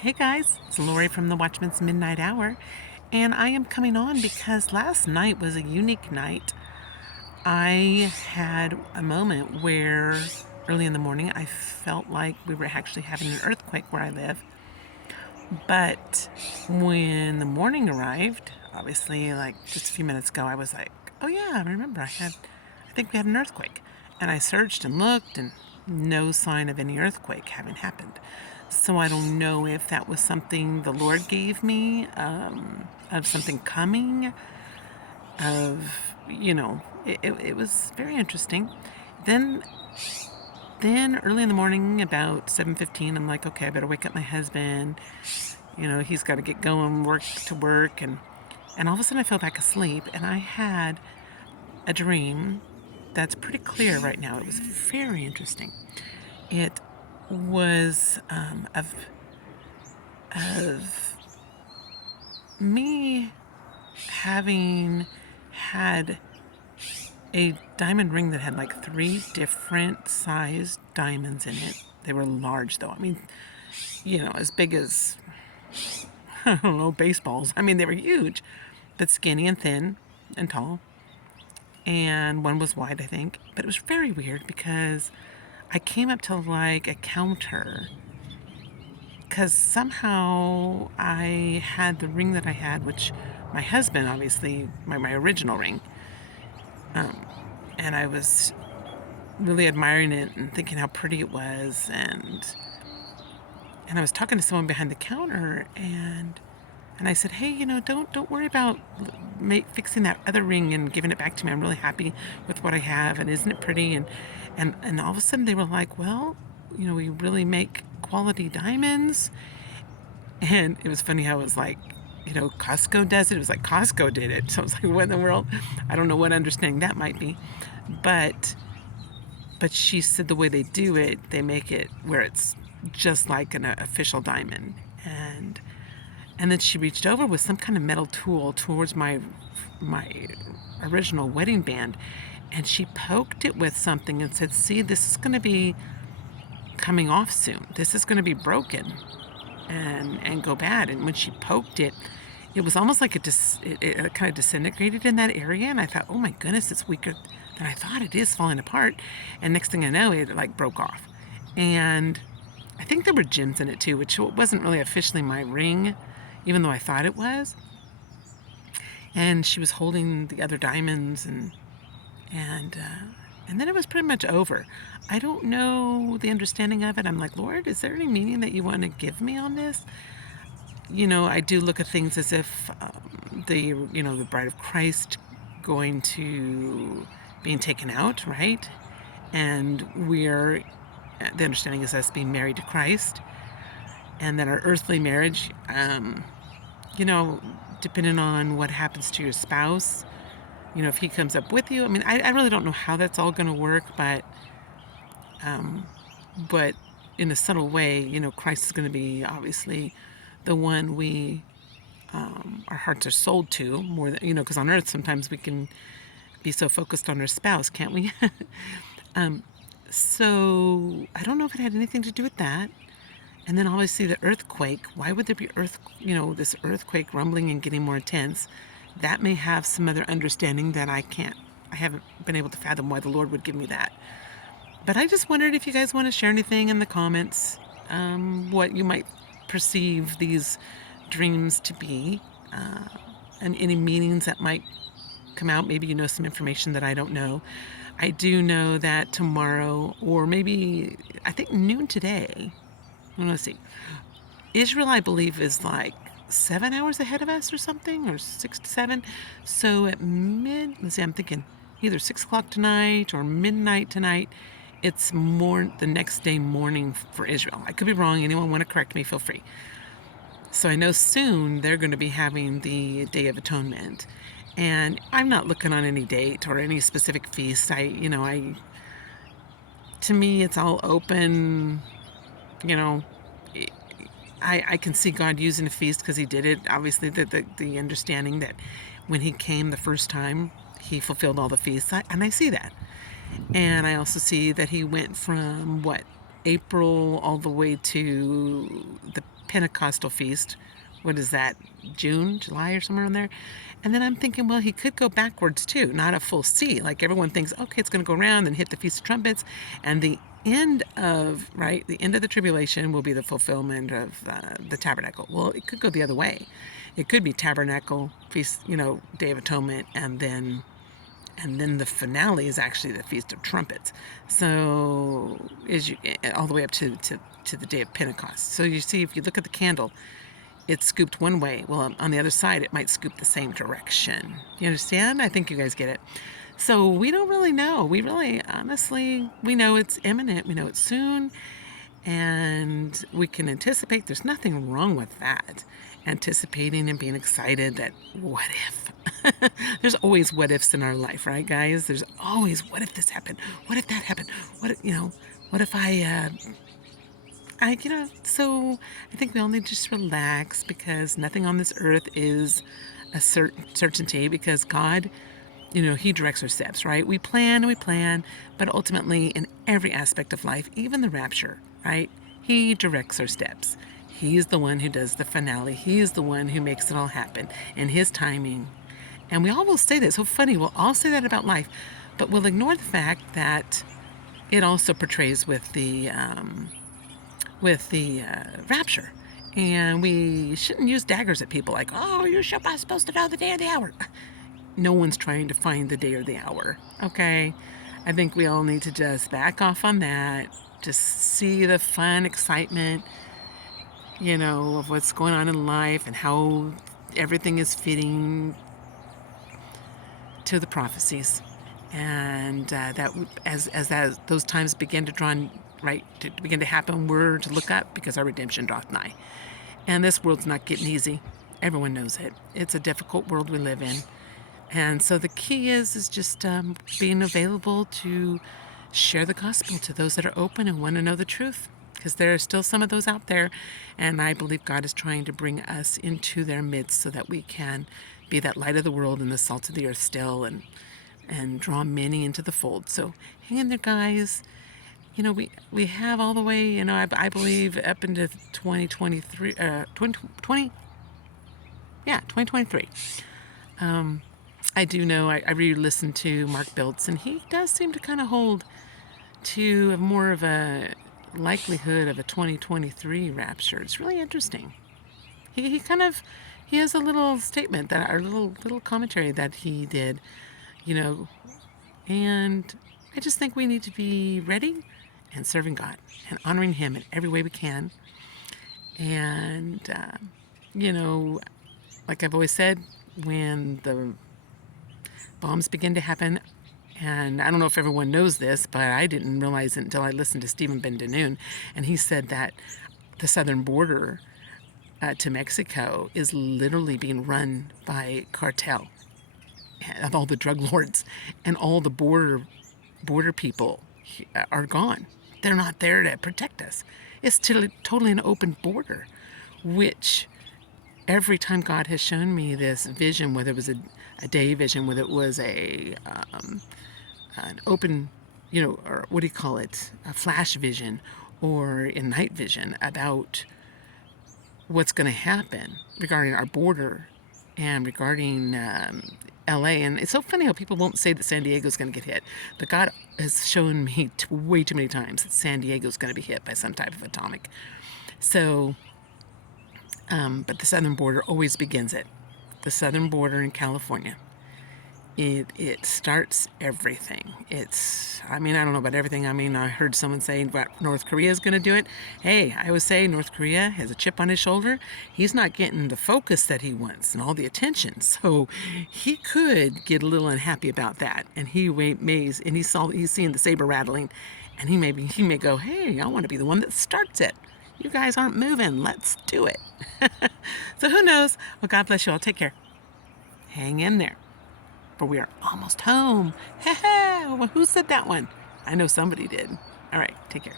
Hey guys, it's Lori from the Watchman's Midnight Hour, and I am coming on because last night was a unique night. I had a moment where early in the morning I felt like we were actually having an earthquake where I live. But when the morning arrived, obviously, like just a few minutes ago, I was like, oh yeah, I remember I think we had an earthquake. And I searched and looked, and no sign of any earthquake having happened. So I don't know if that was something the Lord gave me, of something coming, of, it was very interesting. Then then early in the morning, about 7:15, I'm like, okay, I better wake up my husband. He's got to get going, work to work, and all of a sudden I fell back asleep, and I had a dream that's pretty clear right now. It was very interesting. It was of me having had a diamond ring that had like three different sized diamonds in it. They were large though. I mean, as big as, I don't know, baseballs. I mean, they were huge, but skinny and thin and tall. And one was wide, I think. But it was very weird because I came up to like a counter because somehow I had the ring that I had, which my husband, obviously, my original ring, and I was really admiring it and thinking how pretty it was, and I was talking to someone behind the counter, and I said, hey, don't worry about fixing that other ring and giving it back to me. I'm really happy with what I have, and isn't it pretty? And all of a sudden they were like, well, we really make quality diamonds. And it was funny how it was like, Costco does it. It was like Costco did it. So I was like, what in the world? I don't know what understanding that might be. But she said the way they do it, they make it where it's just like an official diamond. And then she reached over with some kind of metal tool towards my original wedding band, and she poked it with something and said, see, this is going to be coming off soon. This is going to be broken and go bad. And when she poked it, it was almost like it kind of disintegrated in that area. And I thought, oh my goodness, it's weaker than I thought. It is falling apart. And next thing I know, it like broke off. And I think there were gems in it too, which wasn't really officially my ring, even though I thought it was. And she was holding the other diamonds, and then it was pretty much over. I don't know the understanding of it. I'm like, Lord, is there any meaning that you want to give me on this? I do look at things as if the bride of Christ going to being taken out, right? And the understanding is us being married to Christ, and that our earthly marriage, depending on what happens to your spouse, if he comes up with you. I mean, I really don't know how that's all going to work, but in a subtle way, Christ is going to be obviously the one our hearts are sold to more than, because on earth sometimes we can be so focused on our spouse, can't we? So I don't know if it had anything to do with that. And then obviously the earthquake. Why would there be this earthquake rumbling and getting more intense? That may have some other understanding that I haven't been able to fathom why the Lord would give me that. But I just wondered if you guys want to share anything in the comments, what you might perceive these dreams to be, and any meanings that might come out. Maybe you know some information that I don't know. I do know that tomorrow, or maybe I think noon today, let's see, Israel, I believe, is like 7 hours ahead of us or something, or 6 to 7. So let's see, I'm thinking either 6 o'clock tonight or midnight tonight. It's more the next day morning for Israel. I could be wrong. Anyone want to correct me, feel free. So I know soon they're going to be having the Day of Atonement. And I'm not looking on any date or any specific feast. To me, it's all open. I can see God using a feast because he did it. Obviously, the understanding that when he came the first time, he fulfilled all the feasts. And I see that. And I also see that he went from, April all the way to the Pentecostal feast. What is that? June, July, or somewhere in there. And then I'm thinking, well, he could go backwards too, not a full C. Like everyone thinks, okay, it's going to go around and hit the Feast of Trumpets, and the end of the end of the tribulation will be the fulfillment of the tabernacle. Well, it could go the other way. It could be tabernacle, feast, Day of Atonement, and then the finale is actually the Feast of Trumpets. So all the way up to the day of Pentecost. So you see, if you look at the candle, it's scooped one way. Well, on the other side, it might scoop the same direction. You understand? I think you guys get it. So we don't really know. We really, honestly, we know it's imminent. We know it's soon. And we can anticipate. There's nothing wrong with that. Anticipating and being excited that what if? There's always what ifs in our life, right, guys? There's always what if this happened? What if that happened? What if so I think we all need to just relax, because nothing on this earth is a certainty, because God, He directs our steps, right? We plan and we plan, but ultimately in every aspect of life, even the rapture, right? He directs our steps. He's the one who does the finale. He is the one who makes it all happen in His timing. And we all will say that. So funny, we'll all say that about life, but we'll ignore the fact that it also portrays with the rapture. And we shouldn't use daggers at people like, oh, you're supposed to know the day or the hour. No one's trying to find the day or the hour, okay? I think we all need to just back off on that. Just see the fun, excitement, of what's going on in life and how everything is fitting to the prophecies. And that as those times begin to draw, to begin to happen, we're to look up, because our redemption draweth nigh. And this world's not getting easy. Everyone knows it. It's a difficult world we live in. And so the key is just being available to share the gospel to those that are open and want to know the truth, because there are still some of those out there. And I believe God is trying to bring us into their midst so that we can be that light of the world and the salt of the earth still, and draw many into the fold. So hang in there, guys. We have all the way, I believe up into 2023, 2023. I do know, I re-listened to Mark Biltz, and he does seem to kind of hold to more of a likelihood of a 2023 rapture. It's really interesting. He has a little statement, that our little commentary that he did, and I just think we need to be ready and serving God and honoring Him in every way we can. And, like I've always said, when the bombs begin to happen, and I don't know if everyone knows this, but I didn't realize it until I listened to Stephen Ben Danoon, and he said that the southern border to Mexico is literally being run by cartel of all the drug lords, and all the border people are gone. They're not there to protect us. It's totally an open border, which every time God has shown me this vision, whether it was a day vision, whether it was an open, or what do you call it, a flash vision, or a night vision about what's going to happen regarding our border and regarding LA. And it's so funny how people won't say that San Diego's going to get hit, but God has shown me way too many times that San Diego's going to be hit by some type of atomic. So, but the southern border always begins it. The southern border in California. It starts everything. I don't know about everything. I heard someone saying that North Korea is going to do it. Hey, I would say North Korea has a chip on his shoulder. He's not getting the focus that he wants and all the attention. So he could get a little unhappy about that. And he's seeing the saber rattling, and he may go, hey, I want to be the one that starts it. You guys aren't moving. Let's do it. So who knows? Well, God bless you all. Take care. Hang in there. For we are almost home. Well, who said that one? I know somebody did. All right, take care.